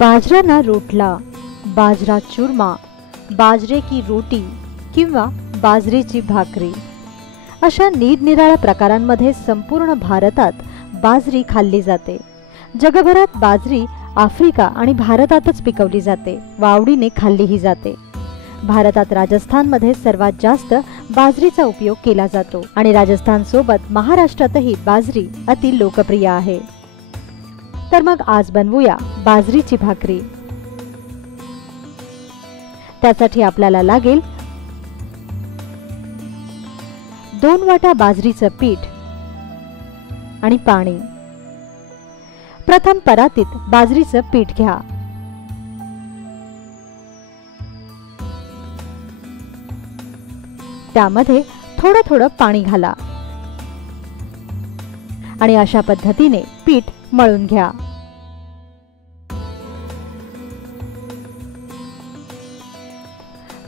बाजरा ना रोटला, बाजरा चूरमा, बाजरे की रोटी किंवा बाजरीची भाकरी अशा निरनिराळ्या प्रकारांमध्ये संपूर्ण भारतात बाजरी खाल्ली जाते। जगभरात बाजरी आफ्रिका आणि भारतातच पिकवली जाते व आवडीने खाल्लीही जाते। भारतात राजस्थानमध्ये सर्वात जास्त बाजरीचा उपयोग केला जातो आणि राजस्थान सोबत महाराष्ट्रातही बाजरी अति लोकप्रिय आहे। तर मग आज बनवूया बाजरीची भाकरी। त्यासाठी आपल्याला लागेल 2 वाटा बाजरीचं पीठ आणि पाणी। प्रथम परातीत बाजरीचं पीठ घ्या। त्यामध्ये थोडं थोडं पाणी घाला आणि अशा पद्धतीने पीठ मळून घ्या।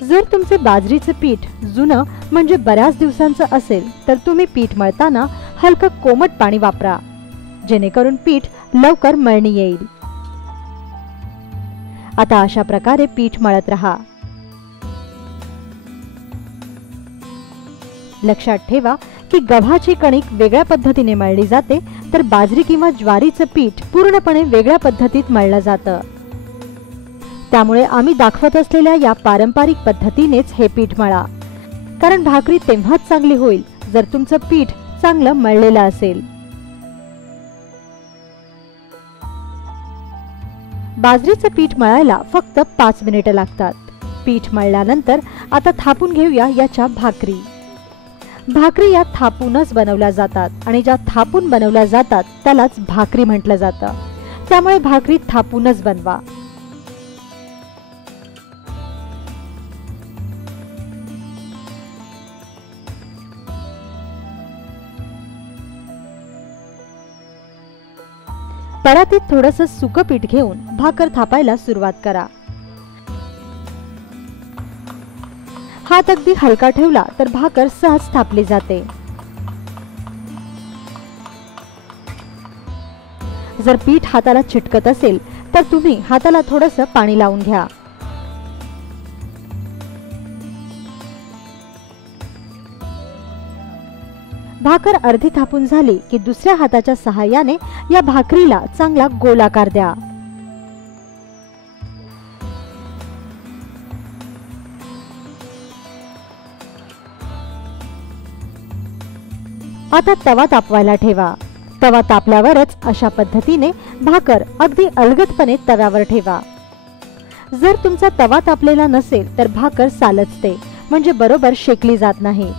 जर तुमचे बाजरीचे पीठ जुनं म्हणजे बऱ्याच दिवसांचं असेल तर तुम्ही पीठ मळताना हलकं कोमट पाणी वापरा, जेणेकरून पीठ लवकर मळणी येईल। आता अशा प्रकारे पीठ मळत रहा। लक्षात ठेवा की गव्हाची कणिक वेगळ्या पद्धतीने मळली जाते तर बाजरी किंवा ज्वारीचं पीठ पूर्णपणे वेगळ्या पद्धतीत मळलं जातं। त्यामुळे आम्ही दाखवत असलेल्या या पारंपरिक पद्धतीनेच हे पीठ मळा, कारण भाकरी तेव्हाच चांगली होईल जर तुमचं पीठ चांगलं मळलेलं असेल। बाजरीचं पीठ मळायला फक्त 5 मिनिटं लागतात। पीठ मळल्यानंतर आता थापून घेऊया याच्या भाकरी। भाकरी या थापूनच बनवल्या जातात आणि ज्या थापून बनवल्या जातात त्यालाच भाकरी म्हटलं जातं। त्यामुळे भाकरी थापूनच बनवा। परातीत थोडंसं सुकं पीठ घेऊन भाकर थापायला सुरुवात करा। हात अगदी हलका ठेवला तर भाकर सहज थापली जाते। जर पीठ हाताला चिटकत असेल तर तुम्ही हाताला थोडंसं पाणी लावून घ्या। भाकर अर्धी थापून झाली की दुसऱ्या हाताच्या सहाय्याने या भाकरीला चांगला गोलाकार द्या। आता तवा तापवायला ठेवा। तवा तापल्यावरच अशा पद्धतीने भाकर अगदी अलगदपणे तव्यावर ठेवा। जर तुमचा तवा तापलेला नसेल तर भाकर सालचते, म्हणजे बरोबर शेकली जात नाही।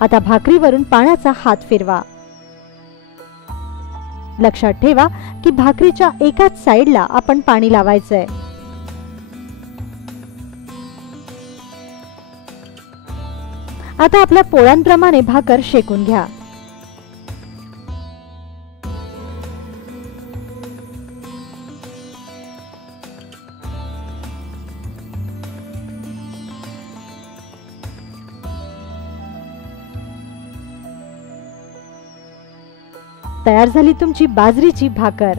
आता भाकरीवरून पाण्याचा हात फिरवा। लक्षात ठेवा की भाकरीच्या एकाच साइडला आपण पाणी लावायचंय। आता आपल्या पोळ्यांप्रमाणे भाकर शेकून घ्या। तयार झाली तुमची बाजरीची भाकर।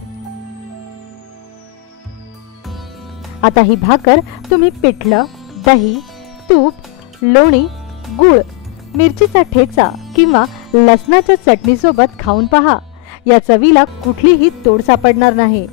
आता ही भाकर तुम्ही पिठलं, दही, तूप, लोणी, गूळ, मिरचीचा ठेचा किंवा लसणाच्या चटणी सोबत खाऊन पहा। या चवीला कुठलीही तोड सापडणार नाही।